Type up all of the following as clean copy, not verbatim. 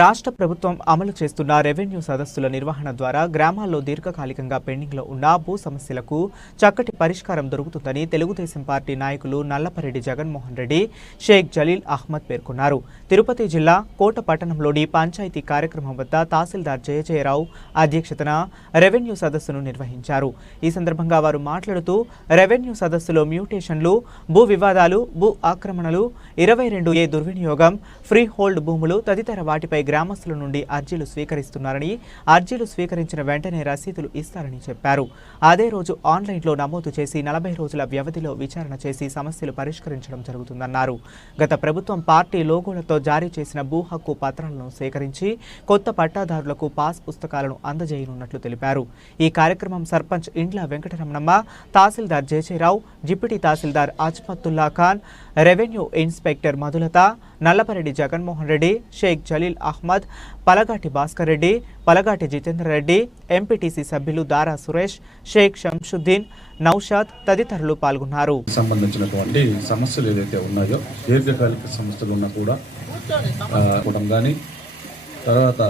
రాష్ట్ర ప్రభుత్వం అమలు చేస్తున్న రెవెన్యూ సదస్సుల నిర్వహణ ద్వారా గ్రామాల్లో దీర్ఘకాలికంగా పెండింగ్లో ఉన్న భూ సమస్యలకు చక్కటి పరిష్కారం దొరుకుతుందని తెలుగుదేశం పార్టీ నాయకులు నల్లపరెడ్డి జగన్మోహన్ రెడ్డి, షేక్ జలీల్ అహ్మద్ పేర్కొన్నారు. తిరుపతి జిల్లా కోట పట్టణంలోని పంచాయతీ కార్యక్రమం వద్ద తహసీల్దార్ జయజయరావు అధ్యక్షతన రెవెన్యూ సదస్సును నిర్వహించారు. ఈ సందర్భంగా వారు మాట్లాడుతూ రెవెన్యూ సదస్సులో మ్యూటేషన్లు, భూ వివాదాలు, భూ ఆక్రమణలు, 22A దుర్వినియోగం, ఫ్రీ హోల్డ్ భూములు తదితర వాటిపై గ్రామస్తుల నుండి అర్జీలు స్వీకరిస్తున్నారని, అర్జీలు స్వీకరించిన వెంటనే రసీదులు ఇస్తారని చెప్పారు. అదే రోజు ఆన్లైన్లో నమోదు చేసి 40 రోజుల వ్యవధిలో విచారణ చేసి సమస్యలు పరిష్కరించడం జరుగుతుందన్నారు. గత ప్రభుత్వం పార్టీ లోగోలతో జారీ చేసిన భూ హక్కు పత్రాలను సేకరించి కొత్త పట్టాదారులకు పాస్ పుస్తకాలను అందజేయనున్నట్లు తెలిపారు. ఈ కార్యక్రమం sarpanch Indla Venkataramanamma, tahsildar Jayajayarao, deputy tahsildar Ajmatullah Khan, revenue inspector Madhulatha, Nallapareddy Jaganmohan Reddy, Sheikh Jaleel Ahmed, Palagati Bhaskar Reddy, Palagati Jitendra Reddy, MPTC సభ్యులు దారా సురేష్, షేక్ షంషుద్దీన్, నౌషాద్ తదితరులు పాల్గొన్నారు. సంబంధించినటువంటి సమస్యలు ఏదైతే ఉన్నాయో, దీర్ఘకాలిక సమస్యలు ఉన్నా కూడా కానీ తర్వాత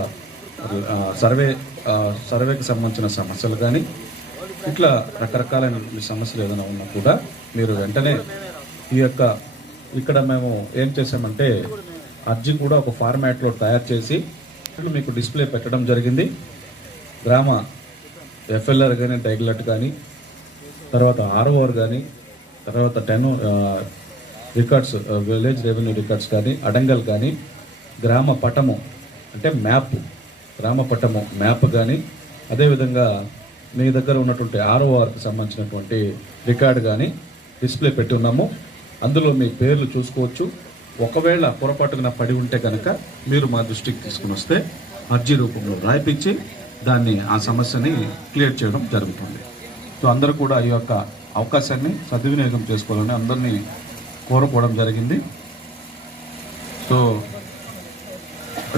సర్వేకి సంబంధించిన సమస్యలు కానీ ఇట్లా రకరకాలైన సమస్యలు ఏదైనా ఉన్నా కూడా మీరు వెంటనే ఇక్కడ మేము ఏం చేసామంటే అర్జీ కూడా ఒక ఫార్మాట్లో తయారు చేసి మీకు డిస్ప్లే పెట్టడం జరిగింది. గ్రామ ఎఫ్ఎల్ఆర్ కానీ, డైగ్లట్ కానీ, తర్వాత ఆర్ఓఆర్ కానీ, తర్వాత 10 రికార్డ్స్, విలేజ్ రెవెన్యూ రికార్డ్స్ కానీ, అడంగల్ కానీ, గ్రామ పటము అంటే మ్యాప్, గ్రామ పటము మ్యాప్ కానీ, అదేవిధంగా మీ దగ్గర ఉన్నటువంటి ఆర్ఓఆర్కి సంబంధించినటువంటి రికార్డు కానీ డిస్ప్లే పెట్టి ఉన్నాము. అందులో మీ పేర్లు చూసుకోవచ్చు. ఒకవేళ పొరపాటున పడి ఉంటే కనుక మీరు మా దృష్టికి తీసుకుని వస్తే అర్జీ రూపంలో రాయిపించి దాన్ని ఆ సమస్యని క్లియర్ చేయడం జరుగుతుంది. సో అందరూ కూడా ఈ యొక్క అవకాశాన్ని సద్వినియోగం చేసుకోవాలని అందరినీ కోరుకోవడం జరిగింది. సో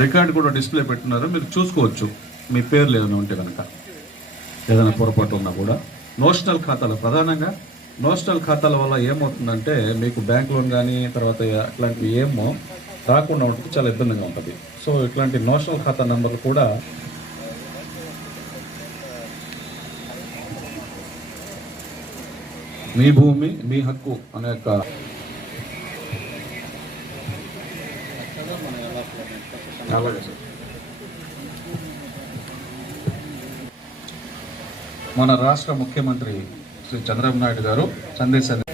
రికార్డు కూడా డిస్ప్లే పెట్టున్నారు, మీరు చూసుకోవచ్చు. మీ పేర్లు ఏదైనా ఉంటే కనుక, ఏదైనా పొరపాటు ఉన్నా కూడా నోషనల్ ఖాతాలు, ప్రధానంగా నోషనల్ ఖాతాల వల్ల ఏమవుతుందంటే మీకు బ్యాంక్ లోన్ కానీ తర్వాత అట్లాంటివి ఏమో రాకుండా ఉంటుంది, చాలా ఇబ్బందిగా ఉంటుంది. సో ఇట్లాంటి నోషనల్ ఖాతా నెంబర్లు కూడా మీ భూమి మీ హక్కు అనే యొక్క మన రాష్ట్ర ముఖ్యమంత్రి శ్రీ చంద్రబాబు నాయుడు గారు సందేశాన్ని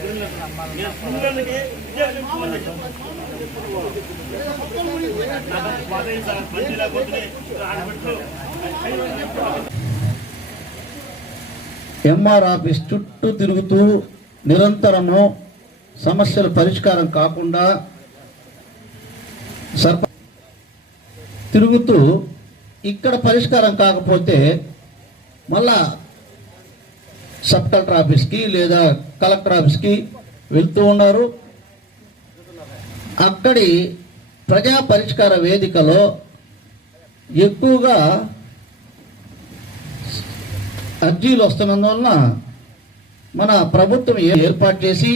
ఎంఆర్ ఆఫీస్ చుట్టూ తిరుగుతూ నిరంతరము సమస్యల పరిష్కారం కాకుండా తిరుగుతూ ఇక్కడ పరిష్కారం కాకపోతే మళ్ళా సబ్ కలెక్టర్ ఆఫీస్కి లేదా కలెక్టర్ ఆఫీస్కి వెళ్తూ ఉన్నారు. అక్కడి ప్రజా పరిష్కార వేదికలో ఎక్కువగా అర్జీలు వస్తున్నందువలన మన ప్రభుత్వం ఏర్పాటు చేసి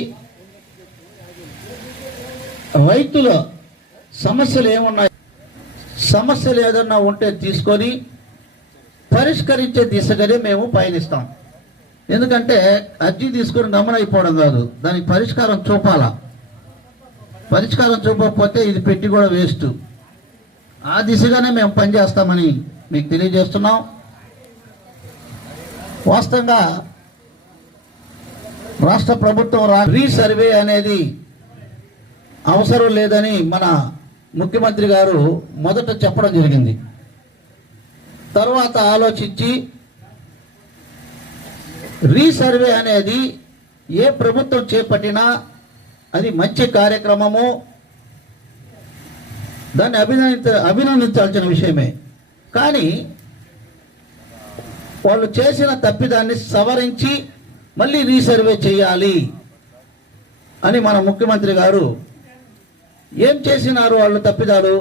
రైతుల సమస్యలు ఏమున్నాయి, సమస్యలు ఏదన్నా ఉంటే తీసుకొని పరిష్కరించే దిశగానే మేము పయనిస్తాం. ఎందుకంటే అర్జీ తీసుకొని గమనైపోవడం కాదు, దానికి పరిష్కారం చూపాలా. పరిష్కారం చూపకపోతే ఇది పెట్టి కూడా వేస్ట్. ఆ దిశగానే మేము పనిచేస్తామని మీకు తెలియజేస్తున్నాం. వాస్తవంగా రాష్ట్ర ప్రభుత్వం రీసర్వే అనేది అవసరం లేదని మన ముఖ్యమంత్రి గారు మొదట చెప్పడం జరిగింది. తర్వాత ఆలోచించి రీసర్వే అనేది ఏ ప్రభుత్వం చేపట్టినా అది మంచి కార్యక్రమము, దాన్ని అభినందించాల్సిన విషయమే. కానీ వాళ్ళు చేసిన తప్పిదాన్ని సవరించి మళ్ళీ రీసర్వే చేయాలి అని మన ముఖ్యమంత్రి గారు ఏం చేసినారు వాళ్ళు తప్పిదాలు?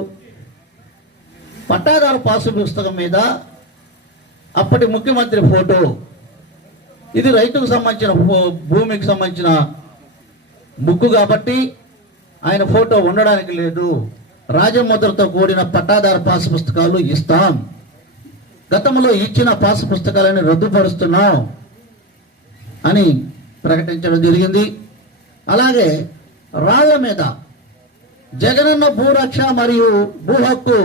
పట్టాదారు పాసు పుస్తకం మీద అప్పటి ముఖ్యమంత్రి ఫోటో, ఇది రైతుకు సంబంధించిన భూమికి సంబంధించిన బుక్ కాబట్టి ఆయన ఫోటో ఉండడానికి లేదు. రాజముద్రతో కూడిన పట్టాదారు పాస్ పుస్తకాలు ఇస్తాం. గతంలో ఇచ్చిన పాస్ పుస్తకాలను రద్దుపరుస్తున్నాం అని ప్రకటించడం జరిగింది. అలాగే రాళ్ల మీద జగనన్న భూరక్ష మరియు భూ హక్కు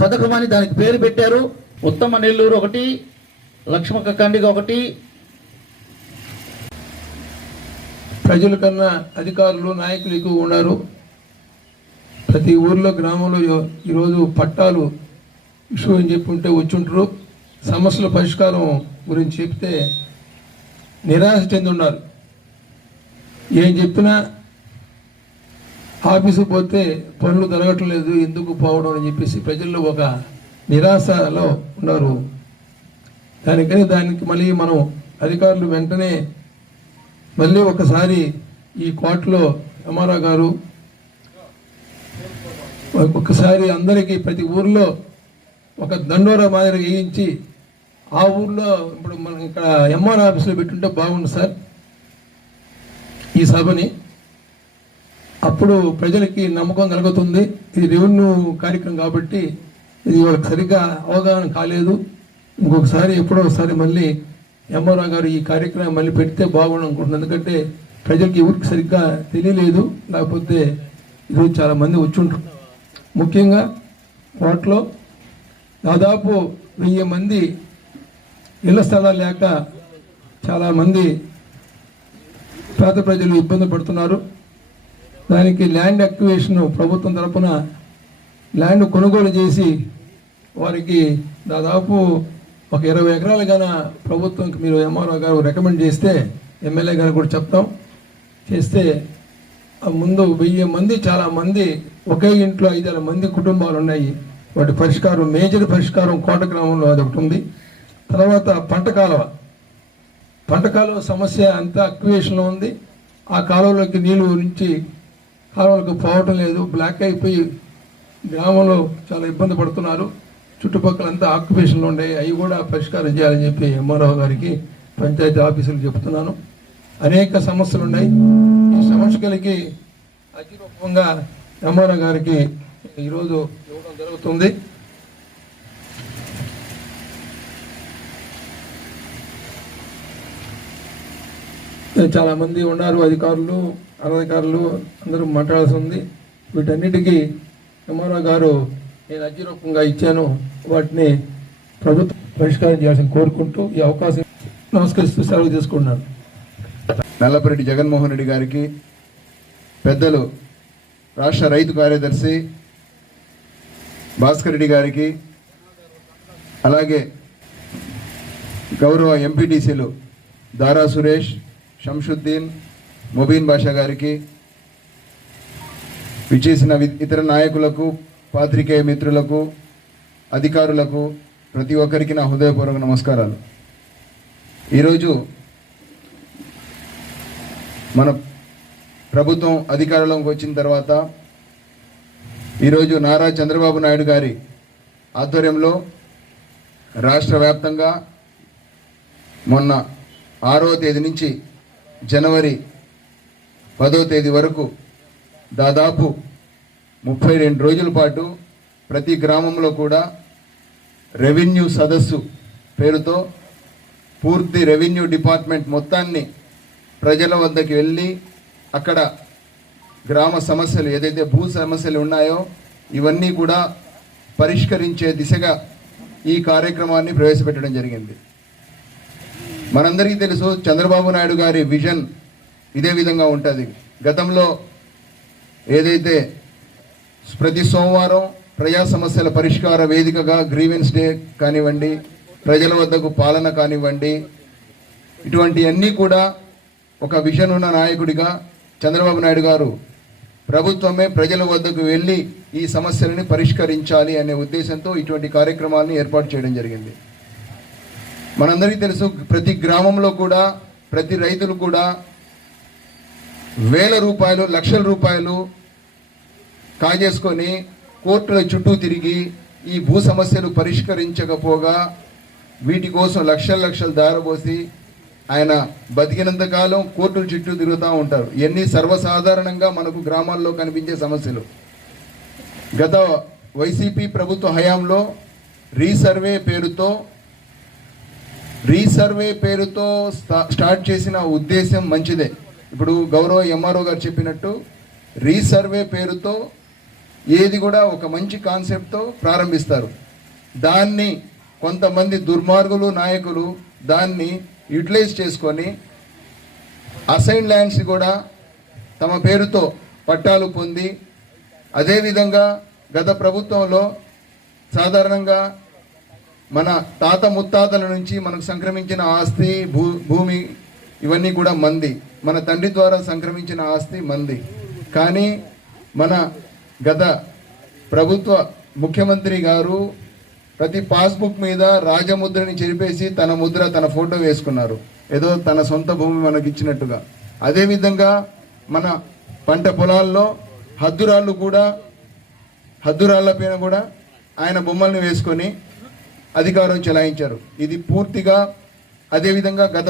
పథకం అని దానికి పేరు పెట్టారు. ఉత్తమ నెల్లూరు ఒకటి, లక్ష్మక కండిగ ఒకటి. ప్రజల కన్నా అధికారులు నాయకులు ఎక్కువ ఉన్నారు. ప్రతి ఊర్లో గ్రామంలో ఈరోజు పట్టాలు ఇష్యూ అని చెప్పుంటే వచ్చుంటారు. సమస్యల పరిష్కారం గురించి చెప్తే నిరాశ చెంది ఉన్నారు. ఏం చెప్పినా ఆఫీసుకు పోతే పనులు జరగటం లేదు, ఎందుకు పోవడం అని చెప్పేసి ప్రజల్లో ఒక నిరాశలో ఉన్నారు. దానికి మళ్ళీ మనం అధికారులు వెంటనే మళ్ళీ ఒకసారి ఈ కోర్టులో ఎంఆర్ఓ గారు ఒకసారి అందరికీ ప్రతి ఊర్లో ఒక దండోరా మాదిరి వేయించి ఆ ఊర్లో ఇప్పుడు మనం ఇక్కడ ఎంఆర్ఓ ఆఫీసులో పెట్టుంటే బాగుంది సార్ ఈ సభని. అప్పుడు ప్రజలకి నమ్మకం కలుగుతుంది. ఇది రెవెన్యూ కార్యక్రమం కాబట్టి ఇది వాళ్ళకి సరిగ్గా అవగాహన కాలేదు. ఇంకొకసారి ఎప్పుడో ఒకసారి మళ్ళీ ఎంఆర్ఓ గారు ఈ కార్యక్రమం మళ్ళీ పెడితే బాగుండు అనుకుంటున్నాను. ఎందుకంటే ప్రజలకి ఊరికి సరిగ్గా తెలియలేదు, లేకపోతే ఈరోజు చాలా మంది వచ్చుంటారు. ముఖ్యంగా వాటిలో దాదాపు 1000 మంది ఇళ్ల స్థలాలు లేక చాలామంది పేద ప్రజలు ఇబ్బంది పడుతున్నారు. దానికి ల్యాండ్ అక్విజిషన్ ప్రభుత్వం తరఫున ల్యాండ్ కొనుగోలు చేసి వారికి దాదాపు ఒక 20 ఎకరాలు గాన ప్రభుత్వంకి మీరు ఎంఆర్ఓ గారు రికమెండ్ చేస్తే, ఎమ్మెల్యే గారు కూడా చెప్తాం చేస్తే, ముందు 1000 మంది చాలా మంది ఒకే ఇంట్లో 5-6 మంది కుటుంబాలు ఉన్నాయి. వాటి పరిష్కారం, మేజర్ పరిష్కారం కోట గ్రామంలో అది ఒకటి ఉంది. తర్వాత పంట కాలువ సమస్య అంతా అక్విజిషన్లో ఉంది. ఆ కాలువలోకి నీళ్లు నుంచి కాలువలకు పోవటం లేదు, బ్లాక్ అయిపోయి గ్రామంలో చాలా ఇబ్బంది పడుతున్నారు. చుట్టుపక్కలంతా ఆక్యుపేషన్లో ఉన్నాయి. అవి కూడా పరిష్కారం చేయాలని చెప్పి ఎంఆర్ఓ గారికి పంచాయతీ ఆఫీసులకు చెప్తున్నాను. అనేక సమస్యలు ఉన్నాయి. ఈ సమస్యలకి అతిరూపంగా ఎంఆర్ఓ గారికి ఈరోజు ఇవ్వడం జరుగుతుంది. చాలా మంది ఉన్నారు, అధికారులు అనధికారులు అందరూ మాట్లాడాల్సి ఉంది. వీటన్నిటికీ ఎంఆర్ఓ గారు నేను అర్జీరూపంగా ఇచ్చాను, వాటిని ప్రభుత్వం పరిష్కారం చేయాల్సిన కోరుకుంటూ ఈ అవకాశం నమస్కరిస్తూ సెలవు తీసుకుంటున్నాను. నల్లపరెడ్డి జగన్మోహన్ రెడ్డి గారికి, పెద్దలు రాష్ట్ర రైతు కార్యదర్శి భాస్కర్ రెడ్డి గారికి, అలాగే గౌరవ ఎంపీటీసీలు దారా సురేష్, షంషుద్దీన్, ముబీన్ బాషా గారికి, విచ్చేసిన ఇతర నాయకులకు, పాత్రికేయ మిత్రులకు, అధికారులకు, ప్రతి ఒక్కరికి నా హృదయపూర్వక నమస్కారాలు. ఈరోజు మన ప్రభుత్వం అధికారంలోకి వచ్చిన తర్వాత ఈరోజు నారా చంద్రబాబు నాయుడు గారి ఆధ్వర్యంలో రాష్ట్ర వ్యాప్తంగా మొన్న 6వ తేదీ నుంచి జనవరి 10వ తేదీ వరకు దాదాపు 32 రోజుల పాటు ప్రతి గ్రామంలో కూడా రెవెన్యూ సదస్సు పేరుతో పూర్తి రెవెన్యూ డిపార్ట్మెంట్ మొత్తాన్ని ప్రజల వద్దకు వెళ్ళి అక్కడ గ్రామ సమస్యలు ఏదైతే భూ సమస్యలు ఉన్నాయో ఇవన్నీ కూడా పరిష్కరించే దిశగా ఈ కార్యక్రమాన్ని ప్రవేశపెట్టడం జరిగింది. మనందరికీ తెలుసు చంద్రబాబు నాయుడు గారి విజన్ ఇదే విధంగా ఉంటుంది. గతంలో ఏదైతే ప్రతి సోమవారం ప్రజా సమస్యల పరిష్కార వేదికగా గ్రీవెన్స్ డే కానివ్వండి, ప్రజల వద్దకు పాలన కానివ్వండి, ఇటువంటి అన్నీ కూడా ఒక విజన్ ఉన్న నాయకుడిగా చంద్రబాబు నాయుడు గారు ప్రభుత్వమే ప్రజల వద్దకు వెళ్ళి ఈ సమస్యలని పరిష్కరించాలి అనే ఉద్దేశంతో ఇటువంటి కార్యక్రమాలను ఏర్పాటు చేయడం జరిగింది. మనందరికీ తెలుసు ప్రతి గ్రామంలో కూడా ప్రతి రైతులు కూడా వేల రూపాయలు, లక్షల రూపాయలు కాజేసుకొని కోర్టుల చుట్టూ తిరిగి ఈ భూ సమస్యలు పరిష్కరించకపోగా వీటి కోసం లక్షలు దారబోసి ఆయన బతికినంత కాలం కోర్టుల చుట్టూ తిరుగుతూ ఉంటారు. ఇవన్నీ సర్వసాధారణంగా మనకు గ్రామాల్లో కనిపించే సమస్యలు. గత వైసీపీ ప్రభుత్వ హయాంలో రీసర్వే పేరుతో స్టార్ట్ చేసిన ఉద్దేశం మంచిదే. ఇప్పుడు గౌరవ ఎంఆర్ఓ గారు చెప్పినట్టు రీసర్వే పేరుతో ఏది కూడా ఒక మంచి కాన్సెప్ట్తో ప్రారంభిస్తారు. దాన్ని కొంతమంది దుర్మార్గులు నాయకులు దాన్ని యూటిలైజ్ చేసుకొని అసైన్ ల్యాండ్స్ కూడా తమ పేరుతో పట్టాలు పొంది, అదేవిధంగా గత ప్రభుత్వంలో సాధారణంగా మన తాత ముత్తాతల నుంచి మనకు సంక్రమించిన ఆస్తి భూమి ఇవన్నీ కూడా మంది, మన తండ్రి ద్వారా సంక్రమించిన ఆస్తి మంది. కానీ మన గత ప్రభుత్వ ముఖ్యమంత్రి గారు ప్రతి పాస్బుక్ మీద రాజముద్రని చెరిపేసి తన ఫోటో వేసుకున్నారు, ఏదో తన సొంత భూమి మనకి ఇచ్చినట్టుగా. అదేవిధంగా మన పంట పొలాల్లో హద్దురాళ్ళ పైన కూడా ఆయన బొమ్మల్ని వేసుకొని అధికారం చెలాయించారు. ఇది పూర్తిగా అదేవిధంగా గత